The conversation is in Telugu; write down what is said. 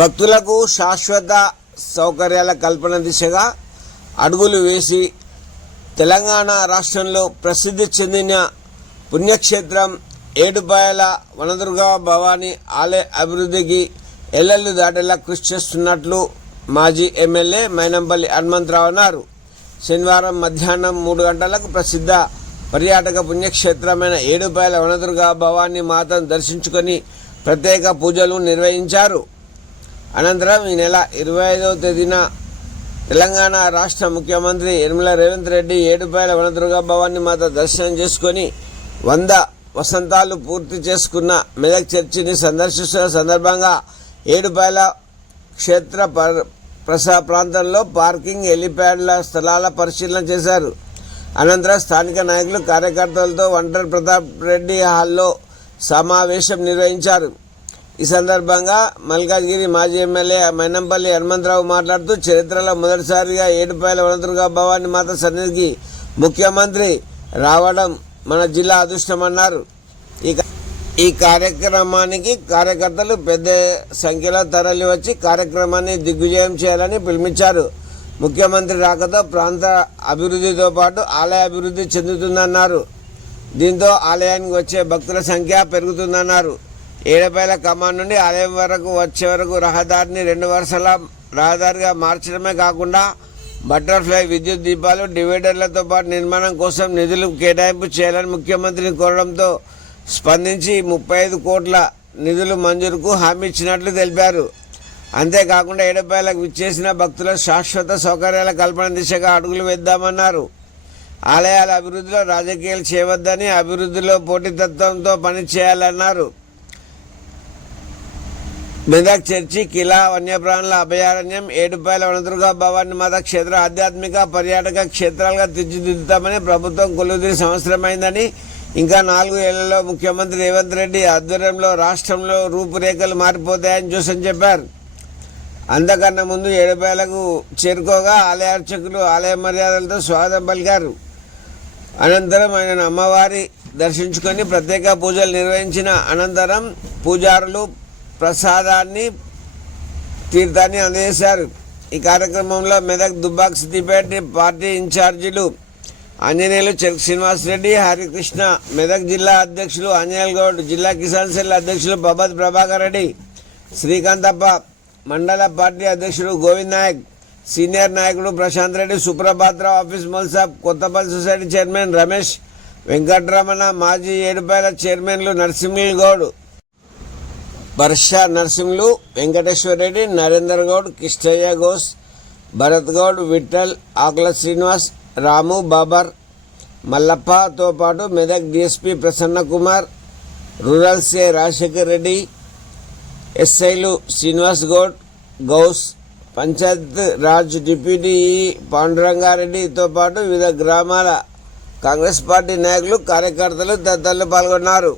భక్తులకు శాశ్వత సౌకర్యాల కల్పన దిశగా అడుగులు వేసి తెలంగాణ రాష్ట్రంలో ప్రసిద్ధి చెందిన పుణ్యక్షేత్రం ఏడుపాయల వనదుర్గా భవానీ ఆలయ అభివృద్ధికి ఎల్లెల్లు దాటేలా కృషి చేస్తున్నట్లు మాజీ ఎమ్మెల్యే మైనంపల్లి హనుమంతరావు అన్నారు. శనివారం మధ్యాహ్నం మూడు గంటలకు ప్రసిద్ధ పర్యాటక పుణ్యక్షేత్రమైన ఏడుపాయల వనదుర్గా భవానీ మాతను దర్శించుకొని ప్రత్యేక పూజలు నిర్వహించారు. అనంతరం ఈ నెల ఇరవై ఐదవ తేదీన తెలంగాణ రాష్ట్ర ముఖ్యమంత్రి యనమల రేవంత్ రెడ్డి ఏడుపాయల వనదుర్గా భవాన్ని మాత దర్శనం చేసుకొని వంద వసంతాలు పూర్తి చేసుకున్న మెదక్ చర్చిని సందర్శిస్తున్న సందర్భంగా ఏడుపాయల క్షేత్ర ప్రసా ప్రాంతంలో పార్కింగ్ హెలిప్యాడ్ల స్థలాల పరిశీలన చేశారు. అనంతరం స్థానిక నాయకులు కార్యకర్తలతో వంటర్ ప్రతాప్ రెడ్డి హాల్లో సమావేశం నిర్వహించారు. ఈ సందర్భంగా మల్కాజ్గిరి మాజీ ఎమ్మెల్యే మైనంపల్లి హనుమంతరావు మాట్లాడుతూ చరిత్రలో మొదటిసారిగా ఏడుపాయల వనదుర్గా భవాని మాత సన్నిధికి ముఖ్యమంత్రి రావడం మన జిల్లా అదృష్టమన్నారు. ఈ ఈ కార్యక్రమానికి కార్యకర్తలు పెద్ద సంఖ్యలో తరలి వచ్చి కార్యక్రమాన్ని దిగ్విజయం చేయాలని పిలుపునిచ్చారు. ముఖ్యమంత్రి రాకతో ప్రాంత అభివృద్ధితో పాటు ఆలయ అభివృద్ధి చెందుతుందన్నారు. దీంతో ఆలయానికి వచ్చే భక్తుల సంఖ్య పెరుగుతుందన్నారు. ఏడపైల కమాన్ నుండి ఆలయం వరకు వచ్చే వరకు రహదారిని రెండు వరుసల రహదారిగా మార్చడమే కాకుండా బటర్ఫ్లై విద్యుత్ దీపాలు డివైడర్లతో పాటు నిర్మాణం కోసం నిధులు కేటాయింపు చేయాలని ముఖ్యమంత్రిని కోరడంతో స్పందించి ముప్పై ఐదు కోట్ల నిధులు మంజూరుకు హామీ ఇచ్చినట్లు తెలిపారు. అంతేకాకుండా ఏడపాయలకు విచ్చేసిన భక్తుల శాశ్వత సౌకర్యాల కల్పన దిశగా అడుగులు వేద్దామన్నారు. ఆలయాల అభివృద్ధిలో రాజకీయాలు చేయవద్దని అభివృద్ధిలో పోటీతత్వంతో పనిచేయాలన్నారు. మెదక్ చర్చి కిలా వన్యప్రాణుల అభయారణ్యం ఏడుపాయల వనదుర్గా భవాని మాత క్షేత్ర ఆధ్యాత్మిక పర్యాటక క్షేత్రాలుగా తీర్చిదిద్దుతామని ప్రభుత్వం కొలువుదీరి సంవత్సరమైందని ఇంకా నాలుగు ఏళ్ళలో ముఖ్యమంత్రి రేవంత్ రెడ్డి ఆధ్వర్యంలో రాష్ట్రంలో రూపురేఖలు మారిపోతాయని చూసని చెప్పారు. అంతకన్నా ముందు ఏడుపాయలకు చేరుకోగా ఆలయ అర్చకులు ఆలయ మర్యాదలతో స్వాగతం పలికారు. అనంతరం ఆయన అమ్మవారి దర్శించుకొని ప్రత్యేక పూజలు నిర్వహించిన అనంతరం పూజారులు ప్రసాదాన్ని తీర్థాన్ని అందజేశారు. ఈ కార్యక్రమంలో మెదక్ దుబ్బాక్ సిద్దిపేట పార్టీ ఇన్ఛార్జీలు ఆంజనేయులు చెక్ శ్రీనివాసరెడ్డి హరికృష్ణ మెదక్ జిల్లా అధ్యక్షులు ఆంజనేయులు గౌడ్ జిల్లా కిసాన్ సెల్ అధ్యక్షులు బబద్ ప్రభాకర్ రెడ్డి శ్రీకాంతప్ప మండల పార్టీ అధ్యక్షుడు గోవింద్ నాయక్ సీనియర్ నాయకుడు Prashant Reddy Suprabhat Rao office Malsab Kothapalli society chairman Ramesh Venkataramana మాజీ ఏడుపాయల చైర్మన్లు నరసింహులు గౌడ్ వర్ష నరసింహులు వెంకటేశ్వర రెడ్డి నరేందర్ గౌడ్ కిష్టయ్య ఘోష్ భరత్ గౌడ్ విఠల్ ఆకుల శ్రీనివాస్ రాము బాబర్ మల్లప్పతో పాటు Medak DSP Prasanna Kumar rural CI Rajasekhar Reddy ఎస్ఐలు శ్రీనివాస్ గౌడ్ గౌస్ పంచాయత్ రాజ్ డిప్యూటీ పాండురంగారెడ్డితో పాటు వివిధ గ్రామాల కాంగ్రెస్ పార్టీ నాయకులు కార్యకర్తలు తదితరులు పాల్గొన్నారు.